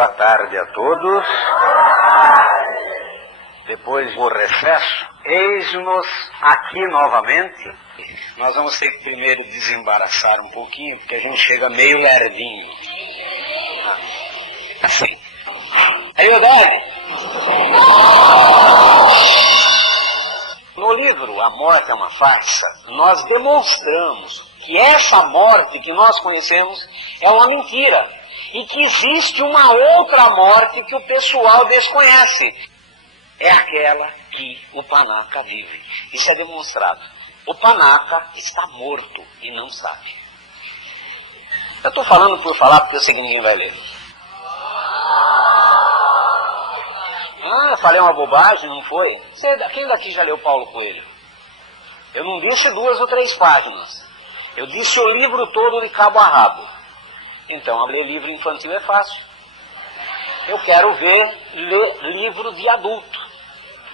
boa tarde a todos. Depois do recesso, eis-nos aqui novamente. Nós vamos ter que primeiro desembaraçar um pouquinho, porque a gente chega meio lerdinho. Assim. Aí, Odore! No livro A Morte é uma Farsa, nós demonstramos que essa morte que nós conhecemos é uma mentira. E que existe uma outra morte que o pessoal desconhece. É aquela que o panaca vive. Isso é demonstrado. O panaca está morto e não sabe. Eu estou falando por falar porque eu sei que ninguém vai ler. Eu falei uma bobagem, não foi? Quem daqui já leu Paulo Coelho? Eu não disse 2 ou 3 páginas. Eu disse o livro todo de cabo a rabo. Então, ler livro infantil é fácil. Eu quero ler livro de adulto.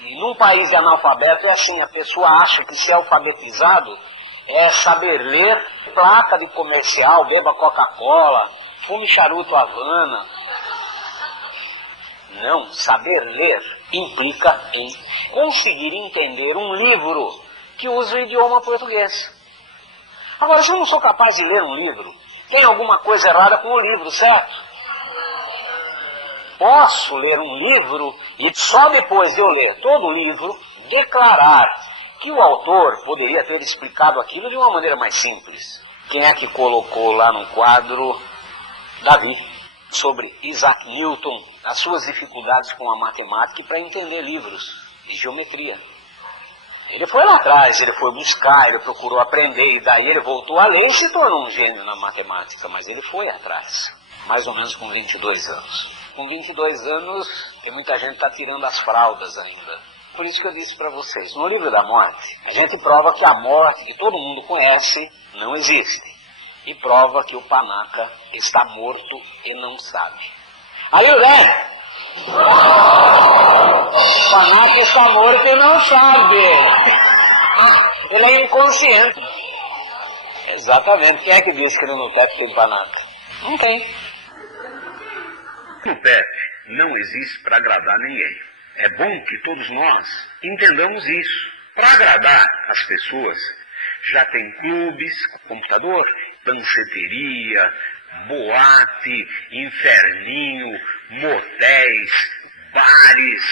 E num país analfabeto é assim, a pessoa acha que ser alfabetizado é saber ler placa de comercial, beba Coca-Cola, fume charuto Havana. Não, saber ler implica em conseguir entender um livro que usa o idioma português. Agora, se eu não sou capaz de ler um livro, tem alguma coisa errada com o livro, certo? Posso ler um livro e só depois de eu ler todo o livro, declarar que o autor poderia ter explicado aquilo de uma maneira mais simples. Quem é que colocou lá no quadro Davi, sobre Isaac Newton, as suas dificuldades com a matemática e para entender livros de geometria? Ele foi lá atrás, ele foi buscar, ele procurou aprender, e daí ele voltou a ler e se tornou um gênio na matemática, mas ele foi atrás, mais ou menos com 22 anos. Com 22 anos, tem muita gente que está tirando as fraldas ainda. Por isso que eu disse para vocês, no livro da morte, a gente prova que a morte, que todo mundo conhece, não existe. E prova que o panaca está morto e não sabe. Ali, né? O panaca está morto e não sabe. Ele é inconsciente. Exatamente. Quem é que disse que no Pepe tem panaca? Não tem. No Pepe não existe para agradar ninguém. É bom que todos nós entendamos isso. Para agradar as pessoas, já tem clubes, computador, danceteria, boate, inferninho, motéis, bares,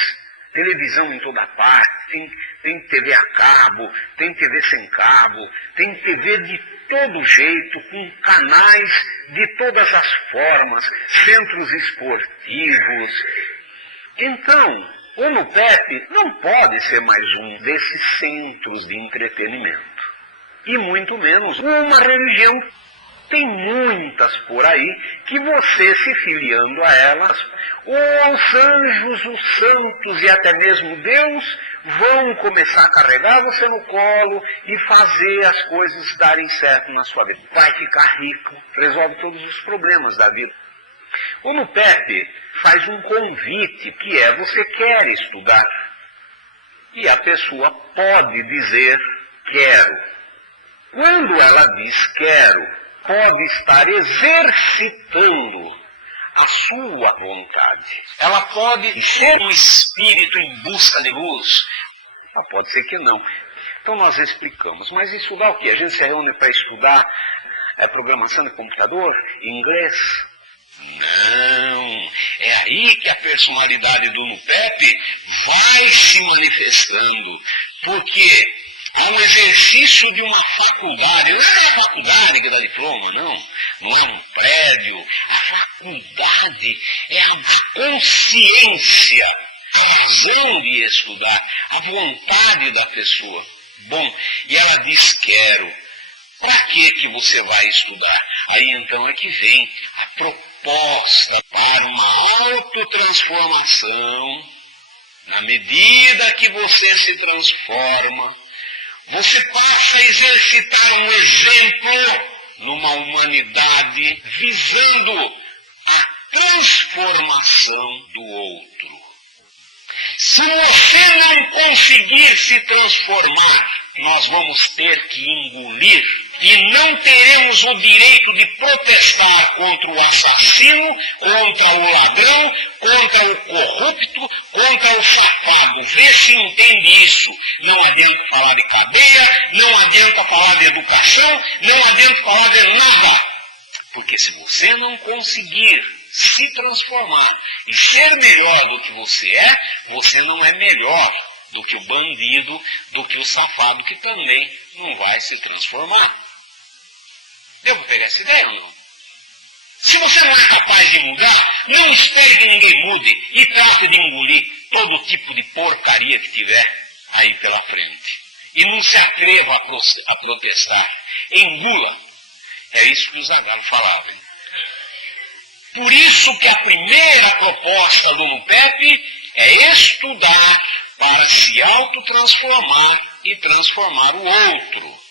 televisão em toda parte, tem TV a cabo, tem TV sem cabo, tem TV de todo jeito, com canais de todas as formas, centros esportivos. Então, o NUPEP não pode ser mais um desses centros de entretenimento. E muito menos uma religião. Tem muitas por aí que você se filiando a elas, os anjos, os santos e até mesmo Deus vão começar a carregar você no colo e fazer as coisas darem certo na sua vida. Vai ficar rico, resolve todos os problemas da vida. O NUPEP faz um convite, que é: você quer estudar? E a pessoa pode dizer quero. Quando ela diz quero, pode estar exercitando a sua vontade. Ela pode ser um espírito em busca de luz. Ou pode ser que não. Então nós explicamos. Mas estudar o quê? A gente se reúne para estudar programação de computador, inglês? Não. É aí que a personalidade do NUPEP vai se manifestando. Porque há um exercício de uma faculdade. Não é a faculdade que dá diploma, não. Não é um prédio. A faculdade é a consciência, a razão de estudar, a vontade da pessoa. Bom, e ela diz quero. Para que você vai estudar? Aí então é que vem a proposta para uma autotransformação. Na medida que você se transforma, você passa a exercitar um exemplo numa humanidade visando a transformação do outro. Se você não conseguir se transformar, nós vamos ter que engolir e não teremos o direito de protestar contra o assassino, contra contra o ladrão, contra o corrupto, contra o safado. Vê se entende isso. Não adianta falar de cadeia, não adianta falar de educação, não adianta falar de nada. Porque se você não conseguir se transformar e ser melhor do que você não é melhor do que o bandido, do que o safado, que também não vai se transformar. Deu para pegar essa ideia ou não? Se você não é capaz de mudar, não espere que ninguém mude e trate de engolir todo tipo de porcaria que tiver aí pela frente. E não se atreva a protestar. Engula. É isso que o Zagalo falava. Hein? Por isso que a primeira proposta do NUPEP é estudar para se autotransformar e transformar o outro.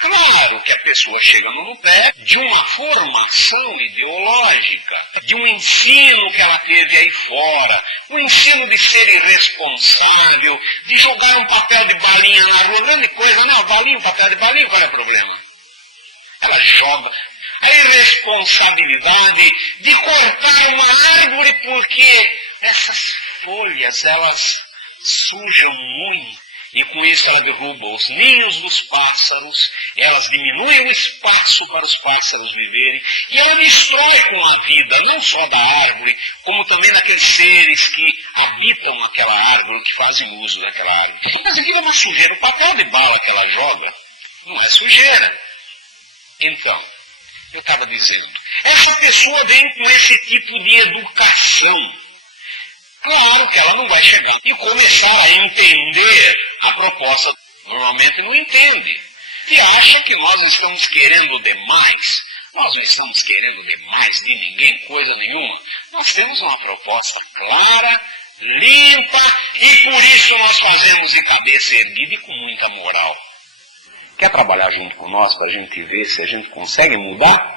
Claro que a pessoa chega no NUPEP de uma formação ideológica, de um ensino que ela teve aí fora, um ensino de ser irresponsável, de jogar um papel de balinha na rua, grande coisa, né? Balinha, papel de balinha, qual é o problema? Ela joga a irresponsabilidade de cortar uma árvore porque essas folhas, elas sujam muito. E com isso ela derruba os ninhos dos pássaros, elas diminuem o espaço para os pássaros viverem, e ela destrói com a vida, não só da árvore, como também daqueles seres que habitam aquela árvore, que fazem uso daquela árvore. Mas aquilo é uma sujeira, o papel de bala que ela joga não é sujeira. Então, eu estava dizendo, essa pessoa vem com esse tipo de educação. Claro que ela não vai chegar e começar a entender a proposta. Normalmente não entende. E acha que nós estamos querendo demais. Nós não estamos querendo demais de ninguém, coisa nenhuma. Nós temos uma proposta clara, limpa, e por isso nós fazemos de cabeça erguida e com muita moral. Quer trabalhar junto com nós para a gente ver se a gente consegue mudar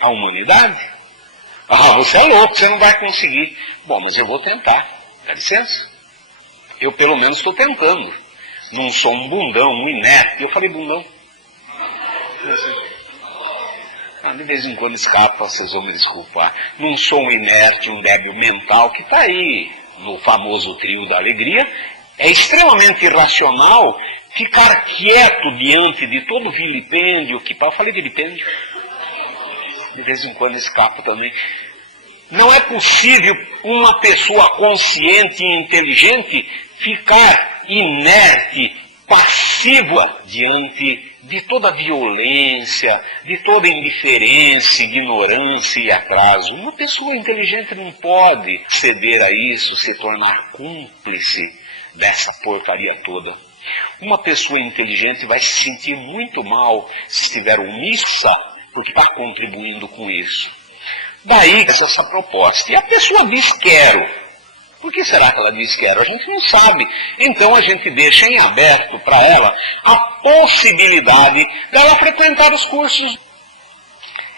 a humanidade? Ah, você é louco, você não vai conseguir. Bom, mas eu vou tentar. Dá licença? Eu pelo menos estou tentando. Não sou um bundão, um inerte. Eu falei bundão. De vez em quando escapa, vocês vão me desculpar. Não sou um inerte, um débil mental que está aí no famoso trio da alegria. É extremamente irracional ficar quieto diante de todo vilipêndio que... Eu falei vilipêndio? De vez em quando escapa também. Não é possível uma pessoa consciente e inteligente ficar inerte, passiva diante de toda a violência, de toda a indiferença, ignorância e atraso. Uma pessoa inteligente não pode ceder a isso, se tornar cúmplice dessa porcaria toda. Uma pessoa inteligente vai se sentir muito mal se estiver omissa, porque está contribuindo com isso. Daí essa proposta. E a pessoa diz quero. Por que será que ela diz quero? A gente não sabe. Então a gente deixa em aberto para ela a possibilidade dela frequentar os cursos.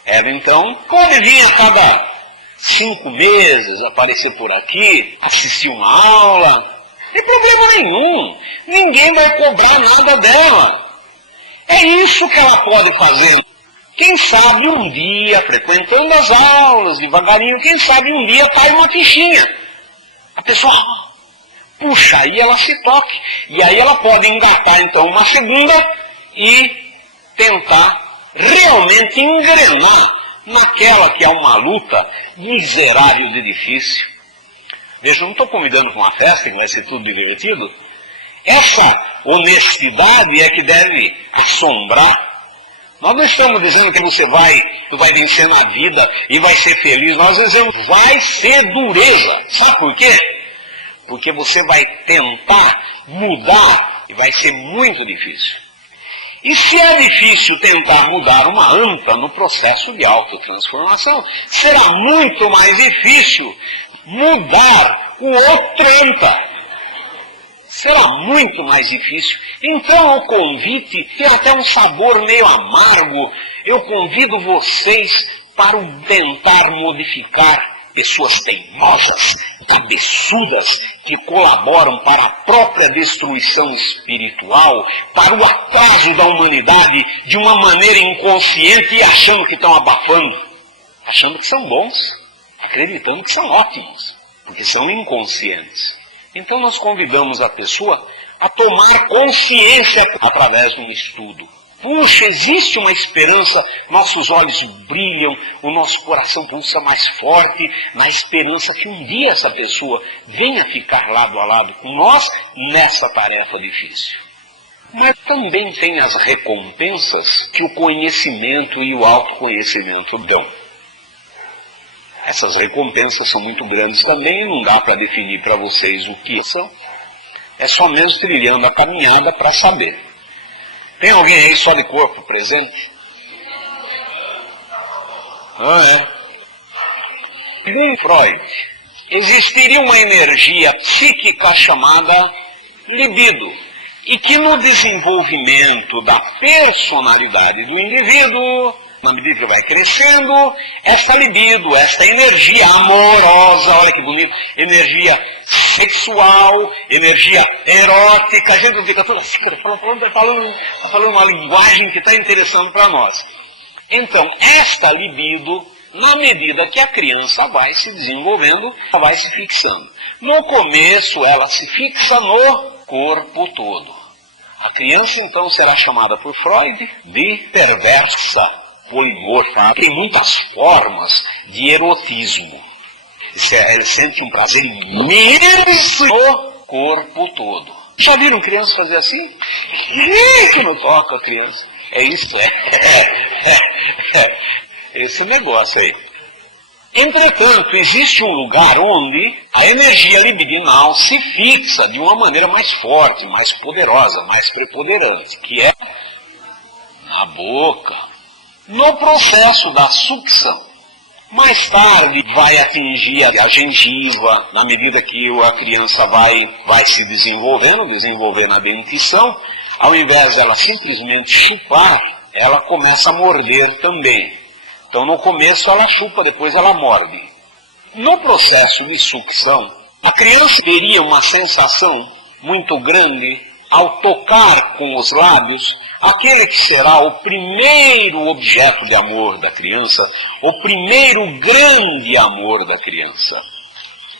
Ela então pode vir a cada 5 meses, aparecer por aqui, assistir uma aula. Não tem problema nenhum. Ninguém vai cobrar nada dela. É isso que ela pode fazer. Quem sabe um dia, frequentando as aulas, devagarinho, quem sabe um dia cai uma fichinha. A pessoa, puxa, aí ela se toque. E aí ela pode engatar então uma segunda e tentar realmente engrenar naquela que é uma luta miserável de difícil. Veja, eu não estou convidando para uma festa que vai ser tudo divertido. Essa honestidade é que deve assombrar. Nós não estamos dizendo que você vai vencer na vida e vai ser feliz. Nós dizemos, vai ser dureza. Sabe por quê? Porque você vai tentar mudar e vai ser muito difícil. E se é difícil tentar mudar uma anta no processo de autotransformação, será muito mais difícil mudar o outro anta. Será muito mais difícil. Então o convite tem até um sabor meio amargo. Eu convido vocês para tentar modificar pessoas teimosas, cabeçudas, que colaboram para a própria destruição espiritual, para o atraso da humanidade de uma maneira inconsciente e achando que estão abafando, achando que são bons. acreditando que são ótimos, porque são inconscientes. Então nós convidamos a pessoa a tomar consciência através de um estudo. Puxa, existe uma esperança, nossos olhos brilham, o nosso coração pulsa mais forte, na esperança que um dia essa pessoa venha ficar lado a lado com nós nessa tarefa difícil. Mas também tem as recompensas que o conhecimento e o autoconhecimento dão. Essas recompensas são muito grandes também e não dá para definir para vocês o que são. É só mesmo trilhando a caminhada para saber. Tem alguém aí só de corpo presente? Segundo Freud, existiria uma energia psíquica chamada libido, e que no desenvolvimento da personalidade do indivíduo, na medida que vai crescendo, esta libido, esta energia amorosa, olha que bonito, energia sexual, energia erótica, a gente fica toda assim, falando uma linguagem que está interessando para nós. Então, esta libido, na medida que a criança vai se desenvolvendo, ela vai se fixando. No começo, ela se fixa no corpo todo. A criança, então, será chamada por Freud de perversa, polimorfa. Tem muitas formas de erotismo. Ele sente um prazer imenso no corpo todo. Já viram crianças fazer assim? Que não toca a criança. É isso, esse negócio aí. Entretanto, existe um lugar onde a energia libidinal se fixa de uma maneira mais forte, mais poderosa, mais preponderante, que é na boca, no processo da sucção. Mais tarde vai atingir a gengiva, na medida que a criança vai se desenvolvendo a dentição, ao invés dela simplesmente chupar, ela começa a morder também. Então no começo ela chupa, depois ela morde. No processo de sucção, a criança teria uma sensação muito grande ao tocar com os lábios aquele que será o primeiro objeto de amor da criança, o primeiro grande amor da criança.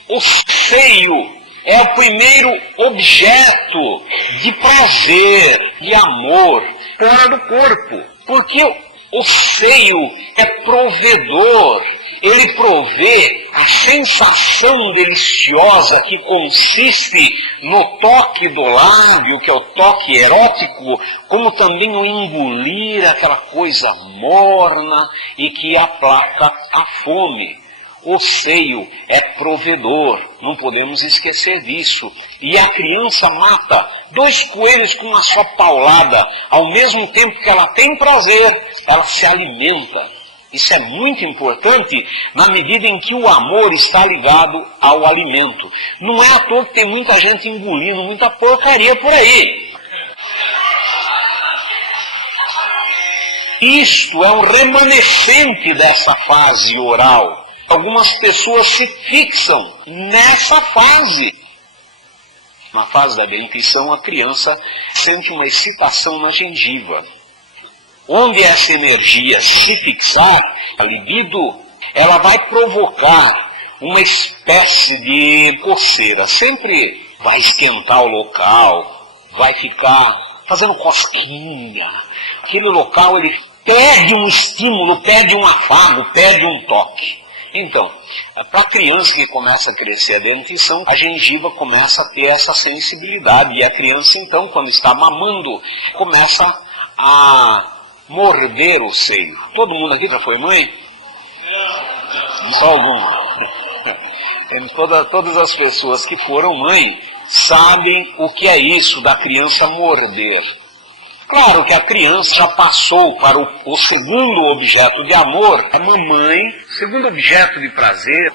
O seio é o primeiro objeto de prazer, de amor fora do corpo, porque o seio é provedor, ele provê a sensação deliciosa que consiste no toque do lábio, que é o toque erótico, como também o engolir aquela coisa morna e que aplaca a fome. O seio é provedor, não podemos esquecer disso. E a criança mata 2 coelhos com uma só paulada. Ao mesmo tempo que ela tem prazer, ela se alimenta. Isso é muito importante na medida em que o amor está ligado ao alimento. Não é à toa que tem muita gente engolindo muita porcaria por aí. Isto é um remanescente dessa fase oral. Algumas pessoas se fixam nessa fase. Na fase da dentição, a criança sente uma excitação na gengiva. Onde essa energia se fixar, a libido, ela vai provocar uma espécie de coceira. Sempre vai esquentar o local, vai ficar fazendo cosquinha. Aquele local, ele pede um estímulo, pede um afago, pede um toque. Então, para a criança que começa a crescer a dentição, a gengiva começa a ter essa sensibilidade. E a criança, então, quando está mamando, começa a morder o seio. Todo mundo aqui já foi mãe? Só alguma. Todas as pessoas que foram mãe sabem o que é isso da criança morder. Claro que a criança já passou para o segundo objeto de amor. A mamãe, segundo objeto de prazer,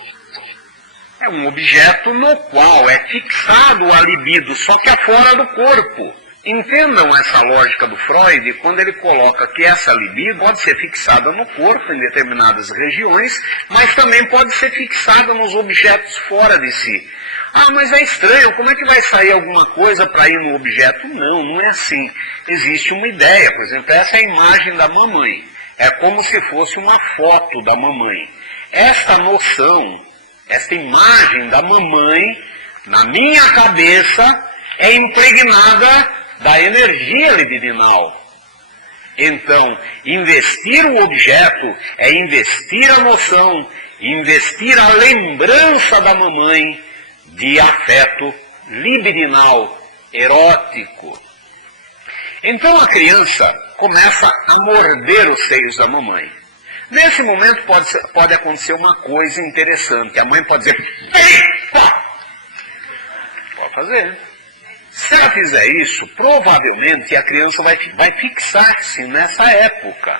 é um objeto no qual é fixado a libido, só que afora do corpo. Entendam essa lógica do Freud quando ele coloca que essa libido pode ser fixada no corpo, em determinadas regiões, mas também pode ser fixada nos objetos fora de si. Ah, mas é estranho, como é que vai sair alguma coisa para ir no objeto? Não, não é assim. Existe uma ideia, por exemplo, essa é a imagem da mamãe. É como se fosse uma foto da mamãe. esta noção, esta imagem da mamãe, na minha cabeça, é impregnada da energia libidinal. Então, investir o objeto é investir a noção, investir a lembrança da mamãe de afeto libidinal, erótico. Então a começa a morder os seios da mamãe. Nesse momento pode acontecer uma coisa interessante. A mãe pode dizer, eita! Pode fazer. Se ela fizer isso, provavelmente a criança vai fixar-se nessa época.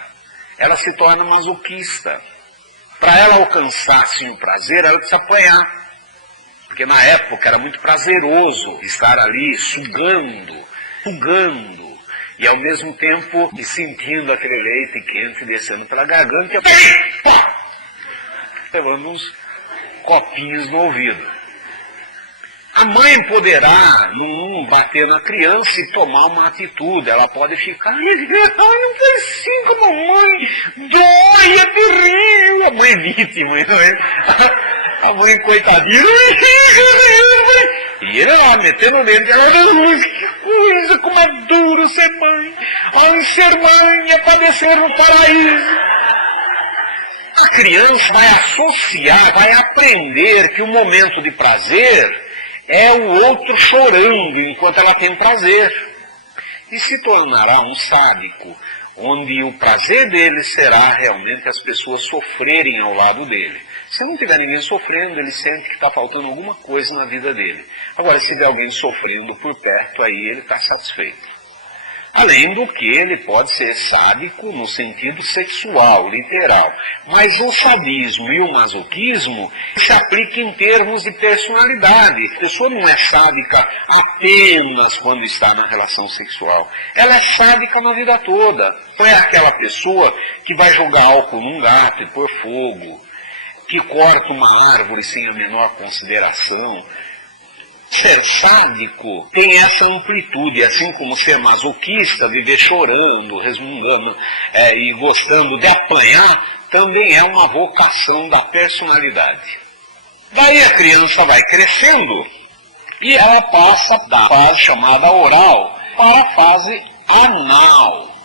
Ela se torna masoquista. Para ela alcançar assim, o prazer, ela precisa apanhar. Porque na época era muito prazeroso estar ali sugando, e ao mesmo tempo sentindo aquele leite quente descendo pela garganta e levando uns copinhos no ouvido. A mãe poderá não bater na criança e tomar uma atitude. Ela pode ficar, ai, não foi assim com a mamãe, dói, é terrível. A mãe é vítima, a mãe coitadinha, e ele lá metendo o dedo, ela, que coisa, como é duro ser mãe. Ai, ser mãe é padecer no paraíso. A criança vai associar, vai aprender que o momento de prazer é o outro chorando enquanto ela tem prazer. E se tornará um sádico, onde o prazer dele será realmente as pessoas sofrerem ao lado dele. Se não tiver ninguém sofrendo, ele sente que está faltando alguma coisa na vida dele. Agora, se tiver alguém sofrendo por perto, aí ele está satisfeito. Além do que ele pode ser sádico no sentido sexual, literal. Mas o sadismo e o masoquismo se aplicam em termos de personalidade. A pessoa não é sádica apenas quando está na relação sexual. Ela é sádica na vida toda. Não é aquela pessoa que vai jogar álcool num gato e pôr fogo, que corta uma árvore sem a menor consideração. Ser sádico tem essa amplitude, assim como ser masoquista, viver chorando, resmungando e gostando de apanhar, também é uma vocação da personalidade. Daí a criança vai crescendo e ela passa da fase chamada oral para a fase anal.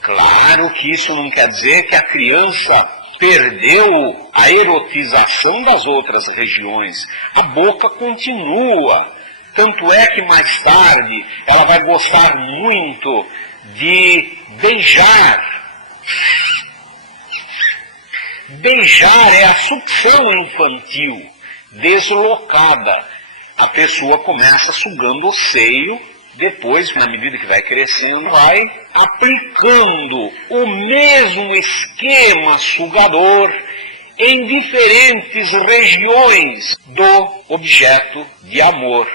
Claro que isso não quer dizer que a criança perdeu a erotização das outras regiões. A boca continua. Tanto é que mais tarde ela vai gostar muito de beijar. Beijar é a sucção infantil, deslocada. A pessoa começa sugando o seio, depois, na medida que vai crescendo, vai aplicando o mesmo esquema sugador em diferentes regiões do objeto de amor.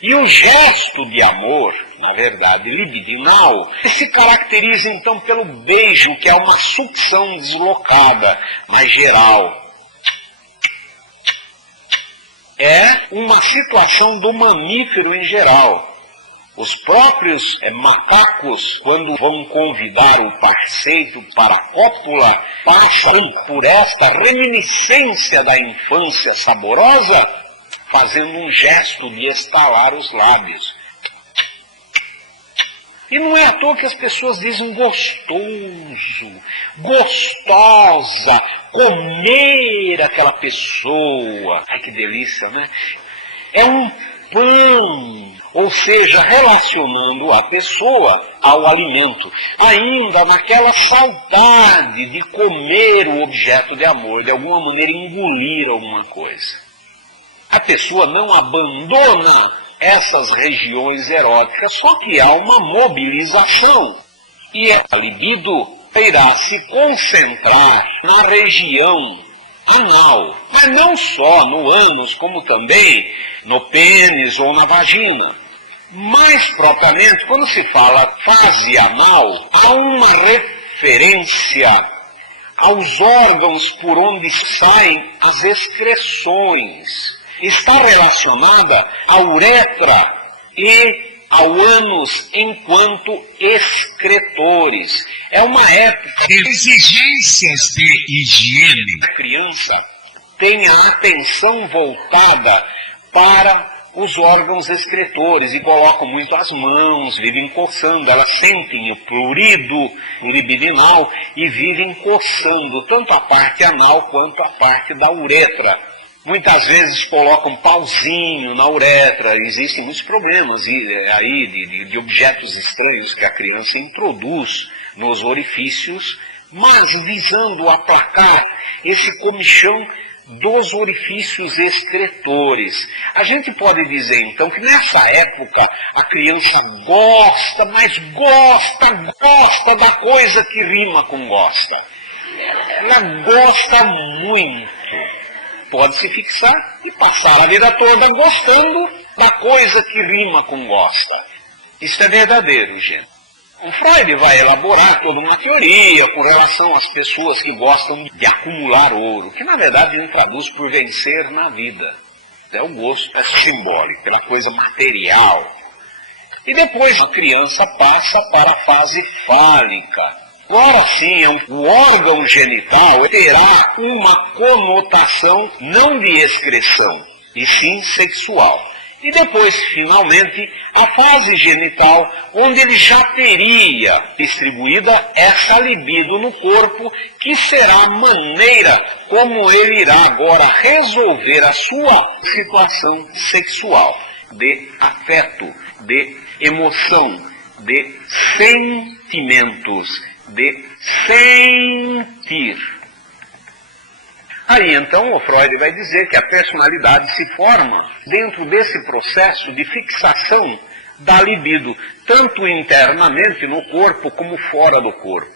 E o gesto de amor, na verdade, libidinal, se caracteriza então pelo beijo, que é uma sucção deslocada, mas geral. É uma situação do mamífero em geral. Os próprios macacos, quando vão convidar o parceiro para a cópula, passam por esta reminiscência da infância saborosa, fazendo um gesto de estalar os lábios. E não é à toa que as pessoas dizem gostoso, gostosa, comer aquela pessoa. Ai, que delícia, né? É um pão, ou seja, relacionando a pessoa ao alimento, ainda naquela saudade de comer o objeto de amor, de alguma maneira engolir alguma coisa. A pessoa não abandona essas regiões eróticas, só que há uma mobilização. E a libido irá se concentrar na região anal, mas não só no ânus, como também no pênis ou na vagina. Mais propriamente, quando se fala fase anal, há uma referência aos órgãos por onde saem as excreções. Está relacionada à uretra e ao ânus enquanto excretores. É uma época de exigências de higiene. A criança tem a atenção voltada para os órgãos excretores e colocam muito as mãos, vivem coçando, elas sentem o prurido libidinal e vivem coçando tanto a parte anal quanto a parte da uretra. Muitas vezes colocam pauzinho na uretra, existem muitos problemas aí de objetos estranhos que a criança introduz nos orifícios, mas visando aplacar esse comichão dos orifícios excretores. A gente pode dizer então que nessa época a criança gosta, mas gosta da coisa que rima com gosta. Ela gosta muito. Pode se fixar e passar a vida toda gostando da coisa que rima com gosta. Isso é verdadeiro, gente. O Freud vai elaborar toda uma teoria com relação às pessoas que gostam de acumular ouro, que na verdade não traduz por vencer na vida. É o gosto, é simbólico, pela coisa material. E depois a criança passa para a fase fálica. Agora sim, o órgão genital terá uma conotação não de excreção, e sim sexual. E depois, finalmente, a fase genital, onde ele já teria distribuída essa libido no corpo, que será a maneira como ele irá agora resolver a sua situação sexual, de afeto, de emoção, de sentimentos, de sentir. Aí então o Freud vai dizer que a personalidade se forma dentro desse processo de fixação da libido, tanto internamente no corpo como fora do corpo.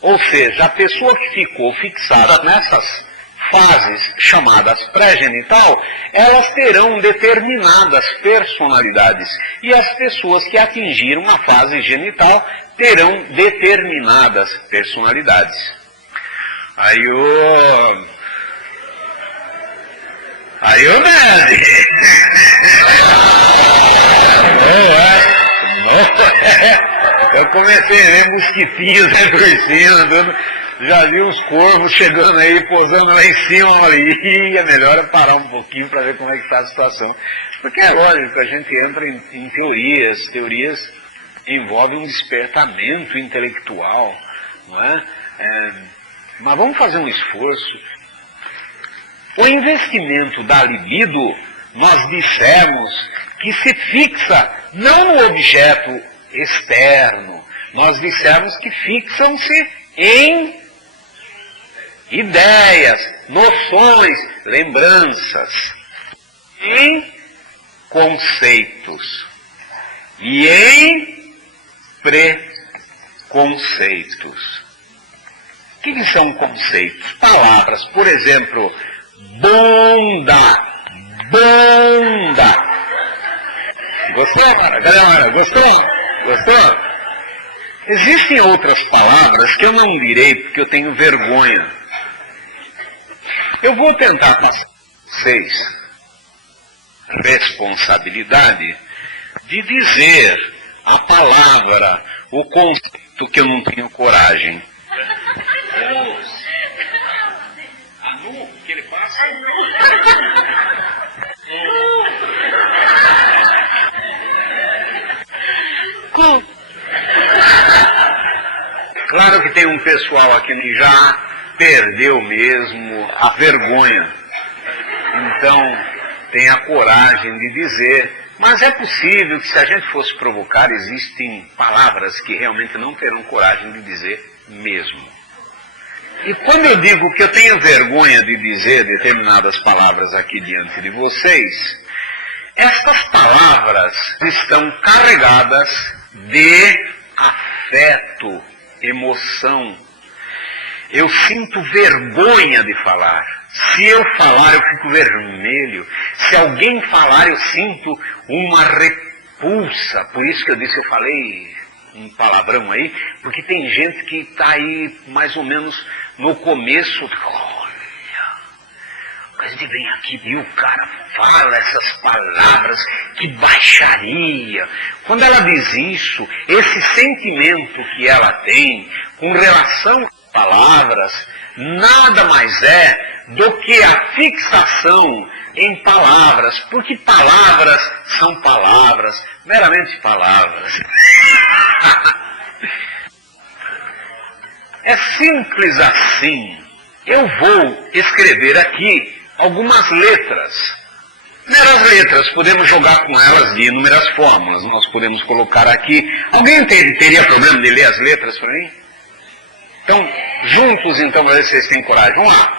Ou seja, a pessoa que ficou fixada nessas fases chamadas pré-genital, elas terão determinadas personalidades. E as pessoas que atingiram a fase genital terão determinadas personalidades. Aí o Nani! Eu comecei a ver mosquitinhos aí por cima, já vi uns corvos chegando aí, pousando lá em cima, ali, é melhor parar um pouquinho para ver como é que está a situação. Porque é lógico, a gente entra em teorias envolvem um despertamento intelectual, não é? Mas vamos fazer um esforço. O investimento da libido, nós dissemos que se fixa não no objeto externo, nós dissemos que fixam-se em ideias, noções, lembranças, em conceitos e em preconceitos. O que são conceitos? Palavras, por exemplo, bunda. Gostou, galera? Gostou? Existem outras palavras que eu não direi porque eu tenho vergonha. Eu vou tentar passar para vocês responsabilidade de dizer a palavra, o conceito que eu não tenho coragem. Anu, que ele passa? Claro que tem um pessoal aqui que já perdeu mesmo a vergonha. Então, tem a coragem de dizer. Mas é possível que se a gente fosse provocar, existem palavras que realmente não terão coragem de dizer mesmo. E quando eu digo que eu tenho vergonha de dizer determinadas palavras aqui diante de vocês, estas palavras estão carregadas de afeto, emoção. Eu sinto vergonha de falar. Se eu falar, eu fico vermelho. Se alguém falar, eu sinto uma repulsa. Por isso que eu disse, eu falei um palavrão aí, porque tem gente que está aí mais ou menos no começo. A gente vem aqui e o cara fala essas palavras, que baixaria. Quando ela diz isso, esse sentimento que ela tem com relação às palavras, nada mais é do que a fixação em palavras, porque palavras são palavras, meramente palavras. É simples assim. Eu vou escrever aqui algumas letras. Meras letras, podemos jogar com elas de inúmeras formas. Nós podemos colocar aqui. Alguém teria problema de ler as letras para mim? Então, juntos então, para ver se vocês têm coragem. Vamos lá.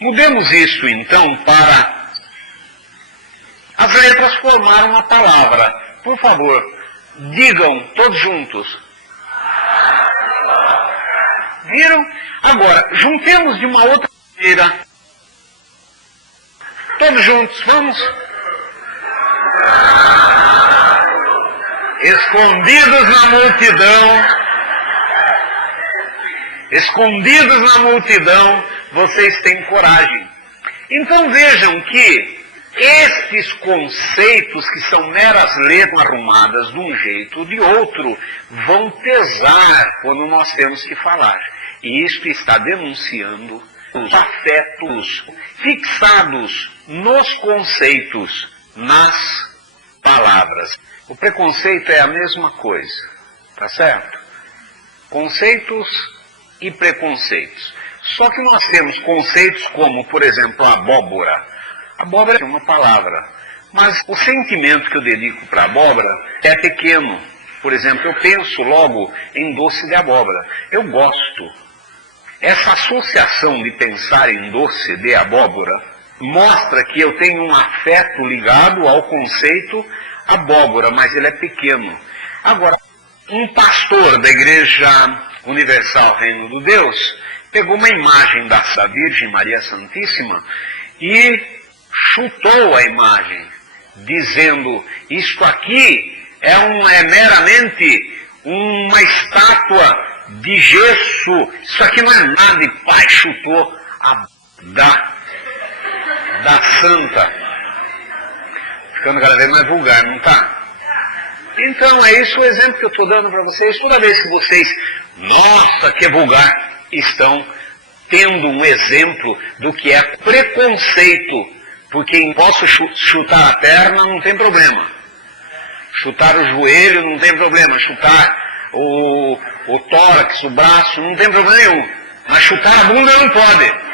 Mudemos isso então para as letras formar uma palavra. Por favor, digam todos juntos. Viram? Agora, juntemos de uma outra maneira. Todos juntos, vamos? Escondidos na multidão. Escondidos na multidão, vocês têm coragem. Então vejam que estes conceitos, que são meras letras arrumadas de um jeito ou de outro, vão pesar quando nós temos que falar. E isto está denunciando os afetos fixados nos conceitos, nas palavras. O preconceito é a mesma coisa, tá certo? Conceitos e preconceitos. Só que nós temos conceitos como, por exemplo, a abóbora. Abóbora é uma palavra, mas o sentimento que eu dedico para a abóbora é pequeno. Por exemplo, eu penso logo em doce de abóbora. Eu gosto. Essa associação de pensar em doce de abóbora mostra que eu tenho um afeto ligado ao conceito abóbora, mas ele é pequeno. Agora, um pastor da Igreja Universal Reino do Deus pegou uma imagem da Virgem Maria Santíssima e chutou a imagem, dizendo: isto aqui é meramente uma estátua de gesso, isso aqui não é nada. E pai chutou a da santa, ficando cada vez mais vulgar, não está? Então é isso o exemplo que eu estou dando para vocês. Toda vez que vocês, nossa, que vulgar, estão tendo um exemplo do que é preconceito. Porque posso chutar a perna, não tem problema. Chutar o joelho, não tem problema. Chutar o tórax, o braço, não tem problema nenhum. Mas chutar a bunda não pode.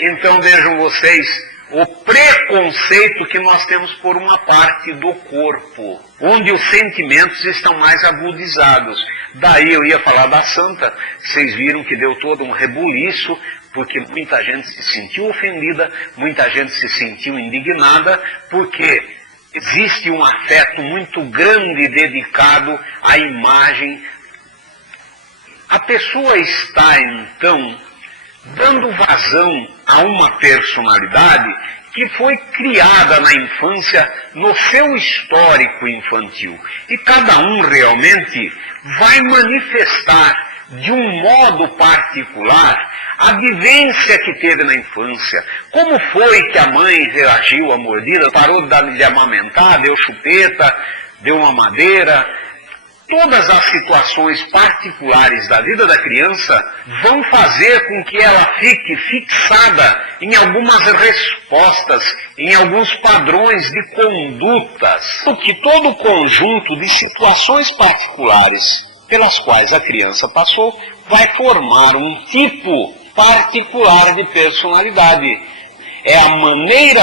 Então vejam vocês o preconceito que nós temos por uma parte do corpo, onde os sentimentos estão mais agudizados. Daí eu ia falar da santa, vocês viram que deu todo um rebuliço, porque muita gente se sentiu ofendida, muita gente se sentiu indignada, porque existe um afeto muito grande dedicado à imagem. A pessoa está, então, dando vazão a uma personalidade que foi criada na infância, no seu histórico infantil. E cada um realmente vai manifestar de um modo particular a vivência que teve na infância. Como foi que a mãe reagiu à mordida, parou de amamentar, deu chupeta, deu uma madeira. Todas as situações particulares da vida da criança vão fazer com que ela fique fixada em algumas respostas, em alguns padrões de condutas. Porque todo o conjunto de situações particulares pelas quais a criança passou vai formar um tipo particular de personalidade. É a maneira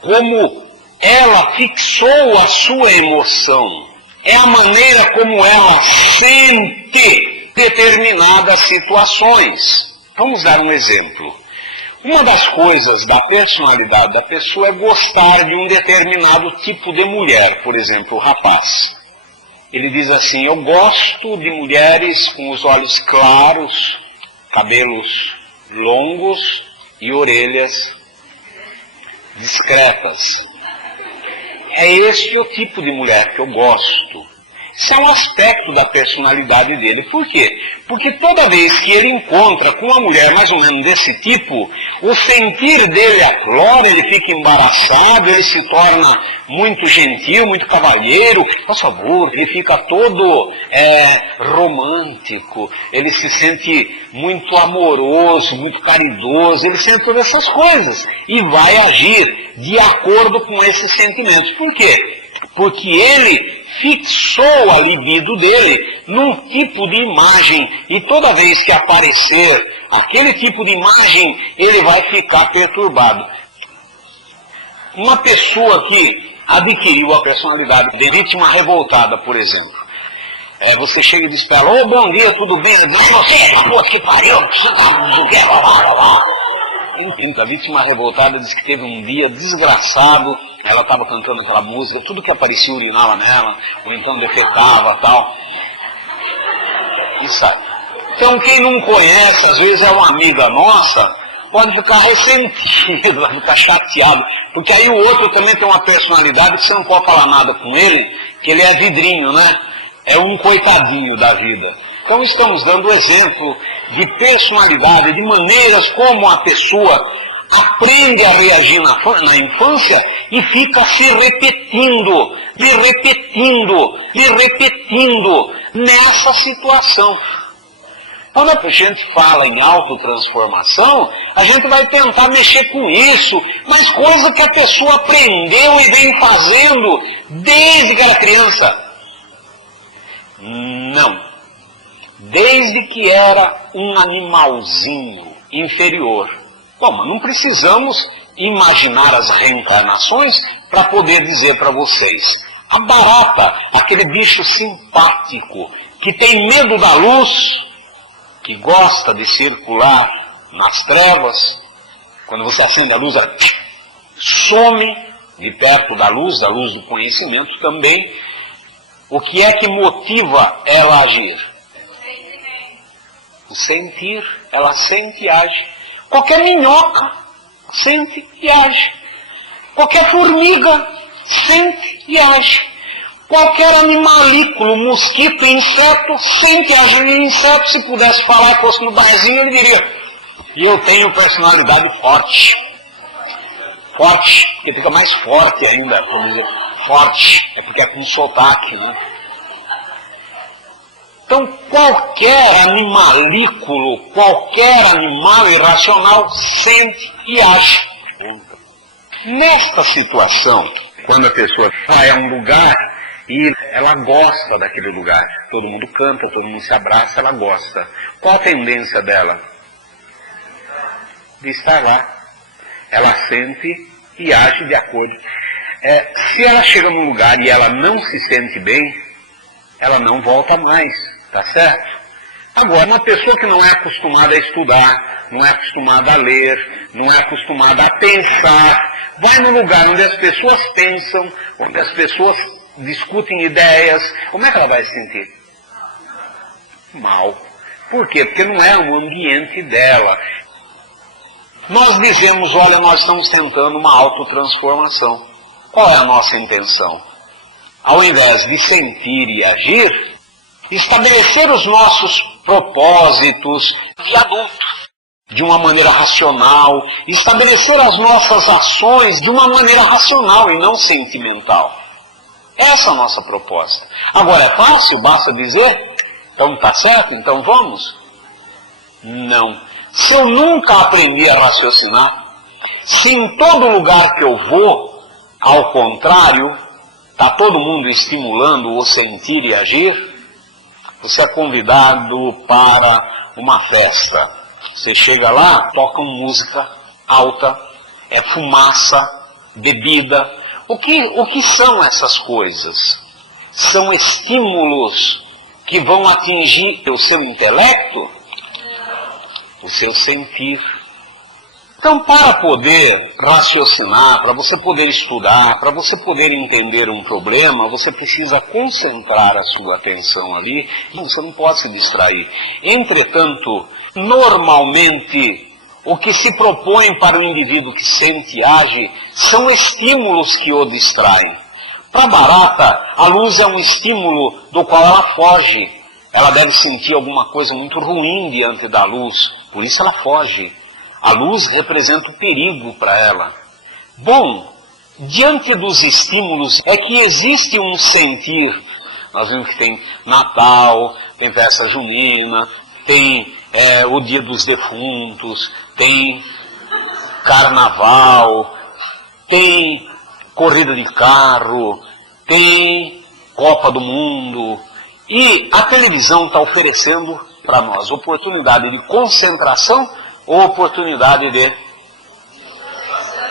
como ela fixou a sua emoção. É a maneira como ela sente determinadas situações. Vamos dar um exemplo. Uma das coisas da personalidade da pessoa é gostar de um determinado tipo de mulher, por exemplo, o rapaz. Ele diz assim: eu gosto de mulheres com os olhos claros, cabelos longos e orelhas discretas. É esse o tipo de mulher que eu gosto. Isso é um aspecto da personalidade dele. Por quê? Porque toda vez que ele encontra com uma mulher mais ou menos desse tipo, o sentir dele aflora, ele fica embaraçado, ele se torna muito gentil, muito cavalheiro, por favor, ele fica todo romântico, ele se sente muito amoroso, muito caridoso, ele sente todas essas coisas e vai agir de acordo com esses sentimentos. Por quê? Porque ele fixou a libido dele num tipo de imagem, e toda vez que aparecer aquele tipo de imagem, ele vai ficar perturbado. Uma pessoa que adquiriu a personalidade de vítima revoltada, por exemplo, você chega e diz para ela: ô, bom dia, tudo bem? Não, você, puta que pariu, não quer, enfim, a vítima revoltada diz que teve um dia desgraçado. Ela estava cantando aquela música, tudo que aparecia urinava nela, ou então defecava, tal. E sabe? Então, quem não conhece, às vezes é uma amiga nossa, pode ficar ressentido, vai ficar chateado, porque aí o outro também tem uma personalidade que você não pode falar nada com ele, que ele é vidrinho, né? É um coitadinho da vida. Então, estamos dando exemplo de personalidade, de maneiras como a pessoa aprende a reagir na infância e fica se repetindo nessa situação. Quando a gente fala em autotransformação, a gente vai tentar mexer com isso, mas coisa que a pessoa aprendeu e vem fazendo desde que era criança. Não. Desde que era um animalzinho inferior. Bom, mas não precisamos imaginar as reencarnações para poder dizer para vocês. A barata, aquele bicho simpático, que tem medo da luz, que gosta de circular nas trevas, quando você acende a luz, ela some de perto da luz do conhecimento também. O que é que motiva ela a agir? O sentir. Ela sente e age. Qualquer minhoca sente e age. Qualquer formiga sente e age. Qualquer animalículo, mosquito, inseto, sente e age. E inseto, se pudesse falar, fosse no barzinho, ele diria: e eu tenho personalidade forte. Forte, porque fica mais forte ainda. Vamos dizer, forte, é porque é com sotaque, né? Então, qualquer animalículo, qualquer animal irracional sente e age. Nesta situação, quando a pessoa vai a um lugar e ela gosta daquele lugar, todo mundo canta, todo mundo se abraça, ela gosta. Qual a tendência dela? De estar lá. Ela sente e age de acordo. Se ela chega num lugar e ela não se sente bem, ela não volta mais. Tá certo? Agora, uma pessoa que não é acostumada a estudar, não é acostumada a ler, não é acostumada a pensar, vai num lugar onde as pessoas pensam, onde as pessoas discutem ideias, como é que ela vai se sentir? Mal. Por quê? Porque não é o ambiente dela. Nós dizemos: olha, nós estamos tentando uma autotransformação. Qual é a nossa intenção? Ao invés de sentir e agir, estabelecer os nossos propósitos de adulto de uma maneira racional, estabelecer as nossas ações de uma maneira racional e não sentimental. Essa é a nossa proposta. Agora, é fácil? Basta dizer: então tá certo, então vamos? Não. Se eu nunca aprendi a raciocinar, se em todo lugar que eu vou, ao contrário, está todo mundo estimulando o sentir e agir, você é convidado para uma festa. Você chega lá, tocam música alta, é fumaça, bebida. O que são essas coisas? São estímulos que vão atingir o seu intelecto, o seu sentir. Então, para poder raciocinar, para você poder estudar, para você poder entender um problema, você precisa concentrar a sua atenção ali. Você não pode se distrair. Entretanto, normalmente, o que se propõe para o indivíduo que sente e age são estímulos que o distraem. Para a barata, a luz é um estímulo do qual ela foge. Ela deve sentir alguma coisa muito ruim diante da luz, por isso ela foge. A luz representa o perigo para ela. Bom, diante dos estímulos é que existe um sentir. Nós vimos que tem Natal, tem festa junina, tem o Dia dos Defuntos, tem Carnaval, tem corrida de carro, tem Copa do Mundo. E a televisão está oferecendo para nós oportunidade de concentração ou oportunidade de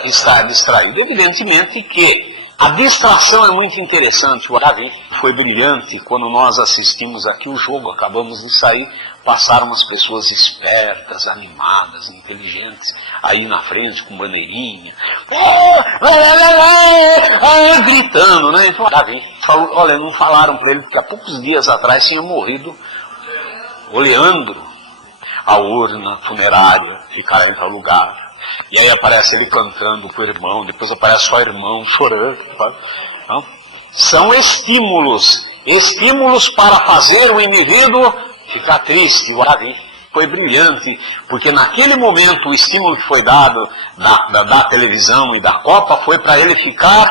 estar distraído. Evidentemente que a distração é muito interessante. O Davi foi brilhante quando nós assistimos aqui o jogo, acabamos de sair, passaram umas pessoas espertas, animadas, inteligentes, aí na frente com bandeirinha, gritando, né? Então, Davi falou, olha, não falaram para ele que há poucos dias atrás tinha morrido o Leandro, a urna funerária ficará em tal lugar. E aí aparece ele cantando com o irmão, depois aparece só o irmão chorando. Então, são estímulos para fazer o indivíduo ficar triste. O Davi foi brilhante, porque naquele momento o estímulo que foi dado da televisão e da Copa foi para ele ficar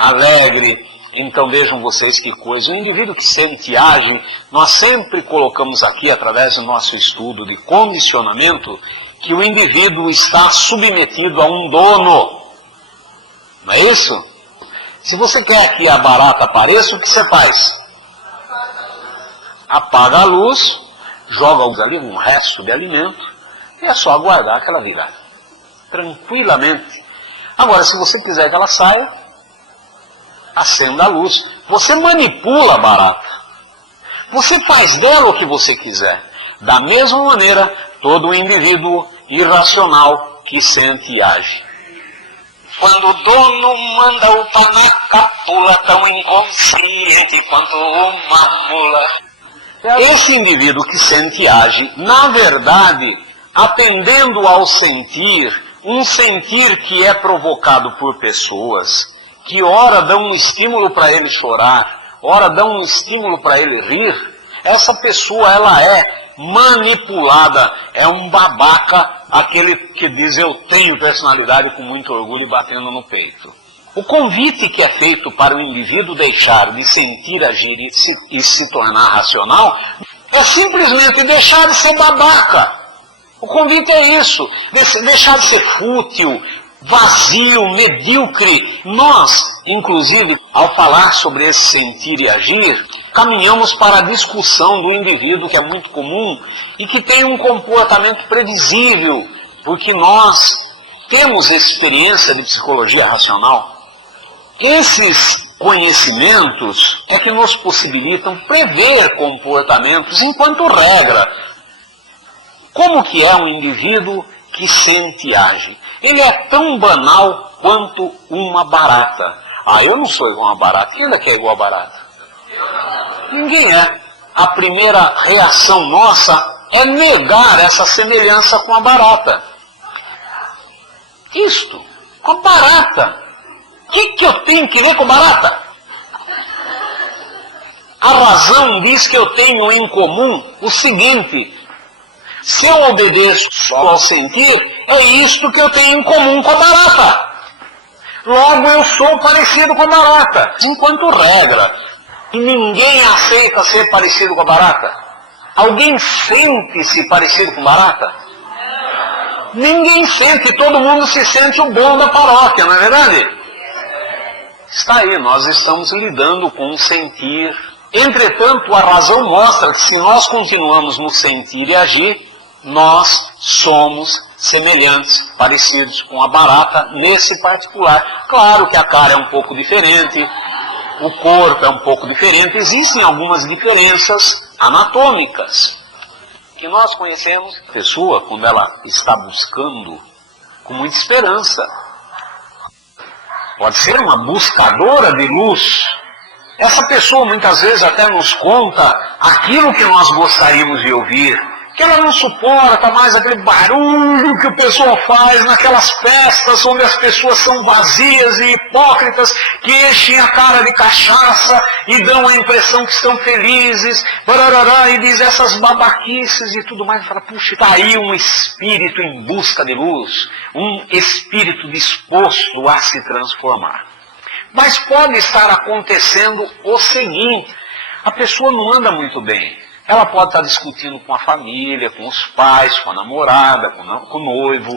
alegre. Então vejam vocês que coisa, o indivíduo que sente e age, nós sempre colocamos aqui, através do nosso estudo de condicionamento, que o indivíduo está submetido a um dono. Não é isso? Se você quer que a barata apareça, o que você faz? Apaga a luz, joga ali um resto de alimento, e é só aguardar que ela virá. Tranquilamente. Agora, se você quiser que ela saia, acenda a luz. Você manipula a barata. Você faz dela o que você quiser. Da mesma maneira, todo indivíduo irracional que sente e age. Quando o dono manda o panaca, pula tão inconsciente quanto uma mula. Esse indivíduo que sente e age, na verdade, atendendo ao sentir, um sentir que é provocado por pessoas, que ora dão um estímulo para ele chorar, ora dão um estímulo para ele rir, essa pessoa ela é manipulada, é um babaca, aquele que diz eu tenho personalidade com muito orgulho e batendo no peito. O convite que é feito para o indivíduo deixar de sentir, agir e se tornar racional é simplesmente deixar de ser babaca. O convite é isso, deixar de ser fútil, vazio, medíocre. Nós, inclusive, ao falar sobre esse sentir e agir, caminhamos para a discussão do indivíduo, que é muito comum, e que tem um comportamento previsível, porque nós temos experiência de psicologia racional. Esses conhecimentos é que nos possibilitam prever comportamentos enquanto regra. Como que é um indivíduo que sente e age? Ele é tão banal quanto uma barata. Ah, eu não sou igual a uma barata. Quem ainda é igual a barata? Ninguém é. A primeira reação nossa é negar essa semelhança com a barata. Isto, com a barata. O que eu tenho que ver com barata? A razão diz que eu tenho em comum o seguinte: se eu obedeço só ao sentir, é isto que eu tenho em comum com a barata. Logo eu sou parecido com a barata, enquanto regra. E ninguém aceita ser parecido com a barata. Alguém sente-se parecido com barata? Ninguém sente, todo mundo se sente o bom da paróquia, não é verdade? Está aí, nós estamos lidando com um sentir. Entretanto, a razão mostra que se nós continuamos no sentir e agir, nós somos semelhantes, parecidos com a barata nesse particular. Claro que a cara é um pouco diferente, o corpo é um pouco diferente, existem algumas diferenças anatômicas que nós conhecemos. A pessoa, quando ela está buscando com muita esperança, pode ser uma buscadora de luz. Essa pessoa muitas vezes até nos conta aquilo que nós gostaríamos de ouvir, que ela não suporta mais aquele barulho que o pessoal faz naquelas festas onde as pessoas são vazias e hipócritas, que enchem a cara de cachaça e dão a impressão que estão felizes, bararará, e diz essas babaquices e tudo mais. Fala, puxa, está aí um espírito em busca de luz, um espírito disposto a se transformar. Mas pode estar acontecendo o seguinte, a pessoa não anda muito bem. Ela pode estar discutindo com a família, com os pais, com a namorada, com o noivo.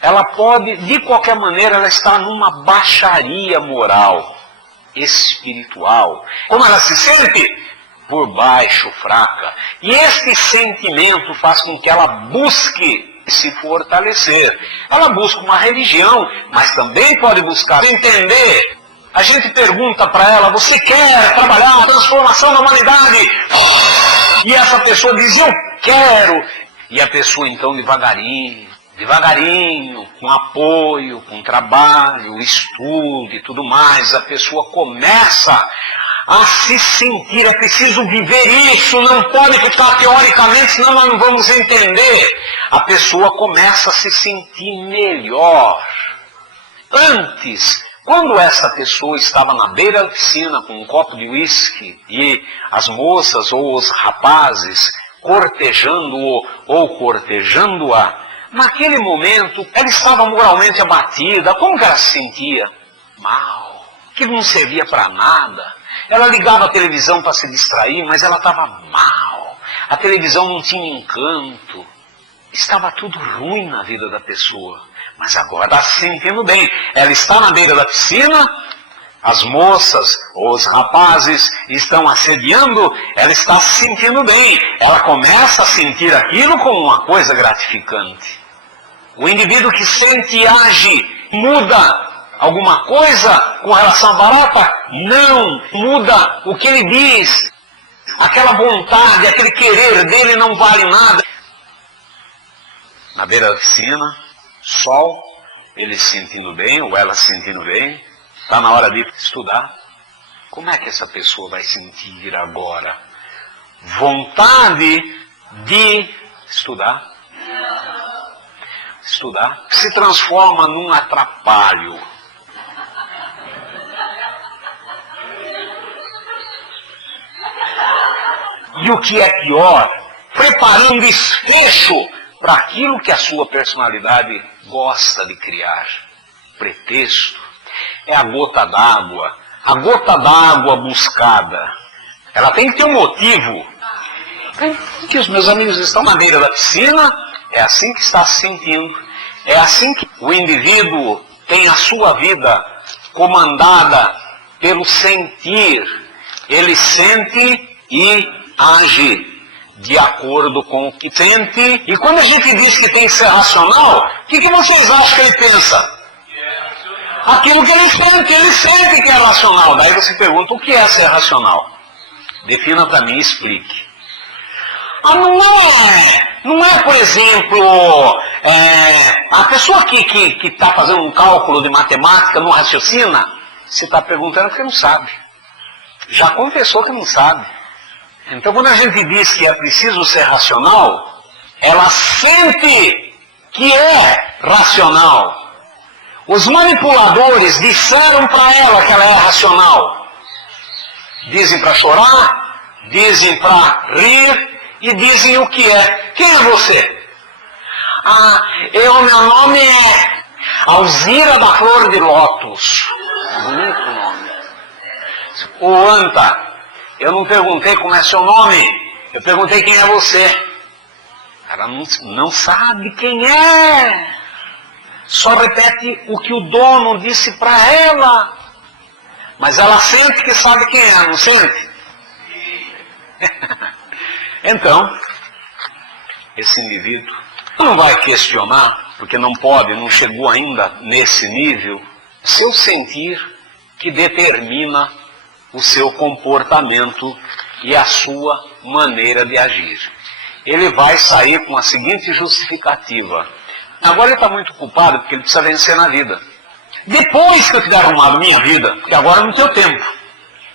Ela pode, de qualquer maneira, ela está numa baixaria moral, espiritual. Como ela se sente? Por baixo, fraca. E este sentimento faz com que ela busque se fortalecer. Ela busca uma religião, mas também pode buscar entender. A gente pergunta para ela, você quer trabalhar uma transformação na humanidade? E essa pessoa diz, eu quero. E a pessoa então devagarinho, com apoio, com trabalho, estudo e tudo mais, a pessoa começa a se sentir, é preciso viver isso, não pode ficar teoricamente, senão nós não vamos entender. A pessoa começa a se sentir melhor. Antes, quando essa pessoa estava na beira da piscina com um copo de uísque e as moças ou os rapazes cortejando-o ou cortejando-a, naquele momento ela estava moralmente abatida. Como que ela se sentia? Mal. Que não servia para nada. Ela ligava a televisão para se distrair, mas ela estava mal. A televisão não tinha encanto. Estava tudo ruim na vida da pessoa. Mas agora está se sentindo bem. Ela está na beira da piscina, as moças ou os rapazes estão assediando, ela está se sentindo bem. Ela começa a sentir aquilo como uma coisa gratificante. O indivíduo que sente e age, muda alguma coisa com relação à barata? Não, muda o que ele diz. Aquela vontade, aquele querer dele não vale nada. Na beira da piscina, sol, ele se sentindo bem, ou ela se sentindo bem, está na hora de estudar. Como é que essa pessoa vai sentir agora? Vontade de estudar. Estudar se transforma num atrapalho. E o que é pior, preparando desfecho para aquilo que a sua personalidade gosta de criar. Pretexto é a gota d'água buscada. Ela tem que ter um motivo. Que os meus amigos estão na beira da piscina, é assim que está se sentindo. É assim que o indivíduo tem a sua vida comandada pelo sentir. Ele sente e age de acordo com o que sente. E quando a gente diz que tem que ser racional, o que vocês acham que ele pensa? Aquilo que ele sente que é racional. Daí você pergunta, o que é ser racional? Defina para mim e explique. Não é, por exemplo, a pessoa que está fazendo um cálculo de matemática não raciocina, você está perguntando porque não sabe. Já confessou que não sabe. Então, quando a gente diz que é preciso ser racional, ela sente que é racional. Os manipuladores disseram para ela que ela é racional. Dizem para chorar, dizem para rir e dizem o que é. Quem é você? Meu nome é Alzira da Flor de Lótus. Bonito nome. Ô Anta, eu não perguntei como é seu nome, eu perguntei quem é você. Ela não sabe quem é. Só repete o que o dono disse para ela. Mas ela sente que sabe quem é, não sente? Então, esse indivíduo não vai questionar, porque não pode, não chegou ainda nesse nível, seu sentir que determina o seu comportamento e a sua maneira de agir. Ele vai sair com a seguinte justificativa. Agora ele está muito culpado porque ele precisa vencer na vida. Depois que eu tiver arrumado minha vida, porque agora não tenho tempo,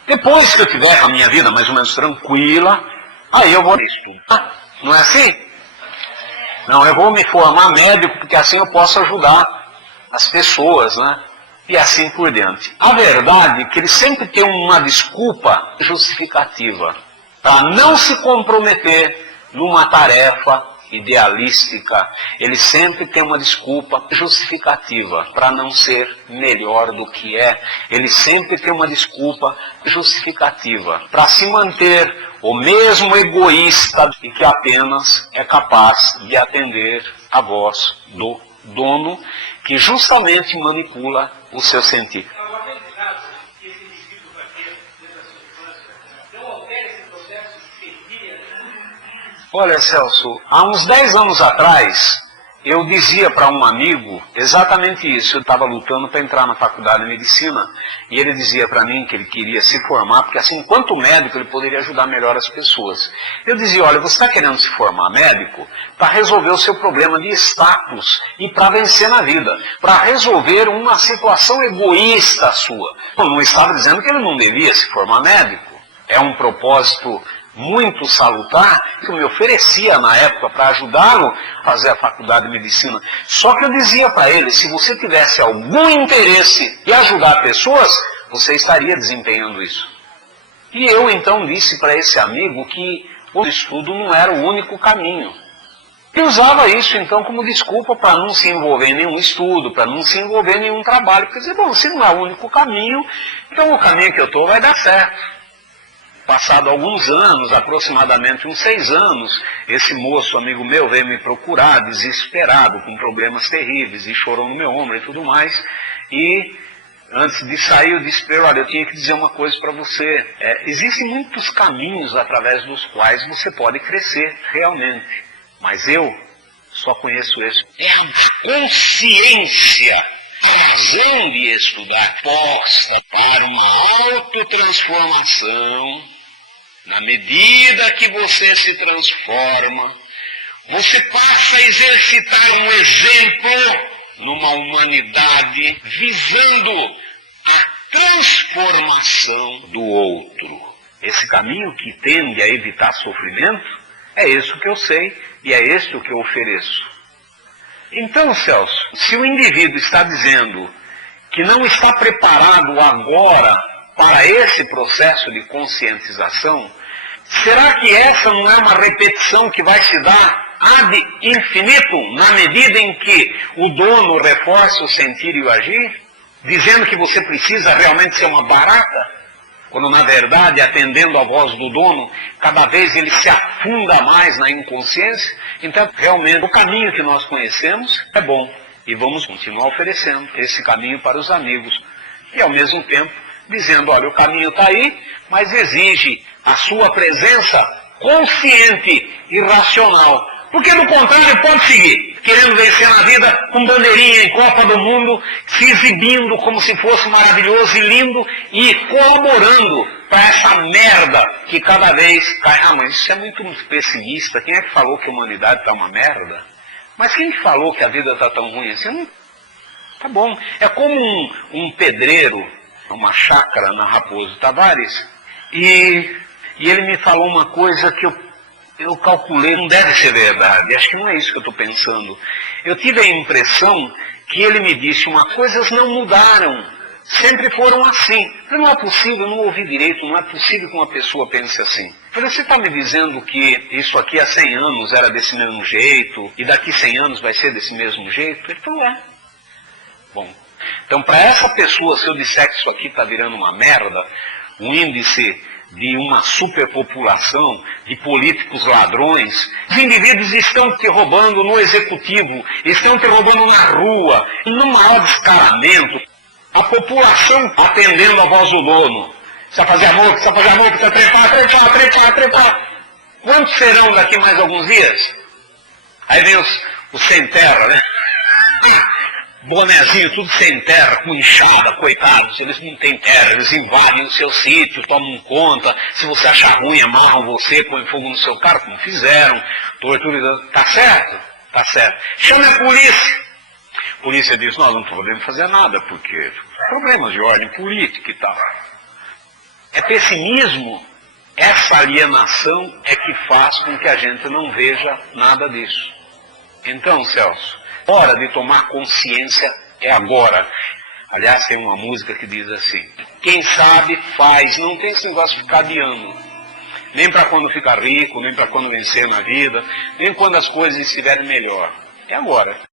depois que eu tiver a minha vida mais ou menos tranquila, aí eu vou estudar. Não é assim? Não, eu vou me formar médico porque assim eu posso ajudar as pessoas, né? E assim por diante. A verdade é que ele sempre tem uma desculpa justificativa para não se comprometer numa tarefa idealística. Ele sempre tem uma desculpa justificativa para não ser melhor do que é. Ele sempre tem uma desculpa justificativa para se manter o mesmo egoísta e que apenas é capaz de atender a voz do dono, que justamente manipula o seu sentido. Olha, Celso, há uns 10 anos atrás, eu dizia para um amigo exatamente isso. Eu estava lutando para entrar na faculdade de medicina e ele dizia para mim que ele queria se formar, porque assim, enquanto médico, ele poderia ajudar melhor as pessoas. Eu dizia, olha, você está querendo se formar médico para resolver o seu problema de status e para vencer na vida, para resolver uma situação egoísta sua. Eu não estava dizendo que ele não devia se formar médico. É um propósito muito salutar, que eu me oferecia na época para ajudá-lo a fazer a faculdade de medicina. Só que eu dizia para ele, se você tivesse algum interesse em ajudar pessoas, você estaria desempenhando isso. E eu então disse para esse amigo que o estudo não era o único caminho. E usava isso então como desculpa para não se envolver em nenhum estudo, para não se envolver em nenhum trabalho. Porque dizer, bom, se não é o único caminho, então o caminho que eu estou vai dar certo. Passado alguns anos, aproximadamente uns 6 anos, esse moço, amigo meu, veio me procurar, desesperado, com problemas terríveis, e chorou no meu ombro e tudo mais. E antes de sair, eu disse para ele, olha, eu tinha que dizer uma coisa para você. Existem muitos caminhos através dos quais você pode crescer realmente, mas eu só conheço esse. É a consciência, a razão de estudar, posta para uma autotransformação. Na medida que você se transforma, você passa a exercitar um exemplo numa humanidade visando a transformação do outro. Esse caminho que tende a evitar sofrimento, é isso que eu sei e é isso que eu ofereço. Então, Celso, se o indivíduo está dizendo que não está preparado agora para esse processo de conscientização, será que essa não é uma repetição que vai se dar ad infinitum, na medida em que o dono reforça o sentir e o agir, dizendo que você precisa realmente ser uma barata, quando na verdade, atendendo à voz do dono, cada vez ele se afunda mais na inconsciência? Então, realmente, o caminho que nós conhecemos é bom e vamos continuar oferecendo esse caminho para os amigos e, ao mesmo tempo, dizendo, olha, o caminho está aí, mas exige a sua presença consciente e racional. Porque, do contrário, pode seguir, querendo vencer na vida com bandeirinha em Copa do Mundo, se exibindo como se fosse maravilhoso e lindo e colaborando para essa merda que cada vez cai. Ah, mas isso é muito pessimista. Quem é que falou que a humanidade está uma merda? Mas quem que falou que a vida está tão ruim assim? Não... Tá bom. É como um pedreiro, uma chácara na Raposo Tavares, e ele me falou uma coisa que eu calculei, não deve ser verdade, acho que não é isso que eu estou pensando. Eu tive a impressão que ele me disse, coisas não mudaram, sempre foram assim. Eu falei, não é possível, eu não ouvi direito, não é possível que uma pessoa pense assim. Eu falei, você está me dizendo que isso aqui há 100 anos era desse mesmo jeito, e daqui 100 anos vai ser desse mesmo jeito? Ele falou, é. Bom, então para essa pessoa, se eu disser que isso aqui está virando uma merda, um índice de uma superpopulação, de políticos ladrões, os indivíduos estão te roubando no executivo, estão te roubando na rua, no maior descaramento, a população atendendo a voz do dono, precisa fazer amor, precisa trepar. Quantos serão daqui mais alguns dias? Aí vem os sem terra, né? Bonezinho, tudo sem terra, com enxada, coitados, eles não têm terra, eles invadem o seu sítio, tomam conta, se você achar ruim, amarram você, põem fogo no seu carro, como fizeram, tortura, tá certo? Tá certo. Chama a polícia. A polícia diz, nós não podemos fazer nada, porque problemas de ordem política e tal. É pessimismo, essa alienação é que faz com que a gente não veja nada disso. Então, Celso, hora de tomar consciência é agora. Aliás, tem uma música que diz assim: quem sabe faz, não tem esse negócio de ficar adiando. Nem para quando ficar rico, nem para quando vencer na vida, nem quando as coisas estiverem melhor. É agora.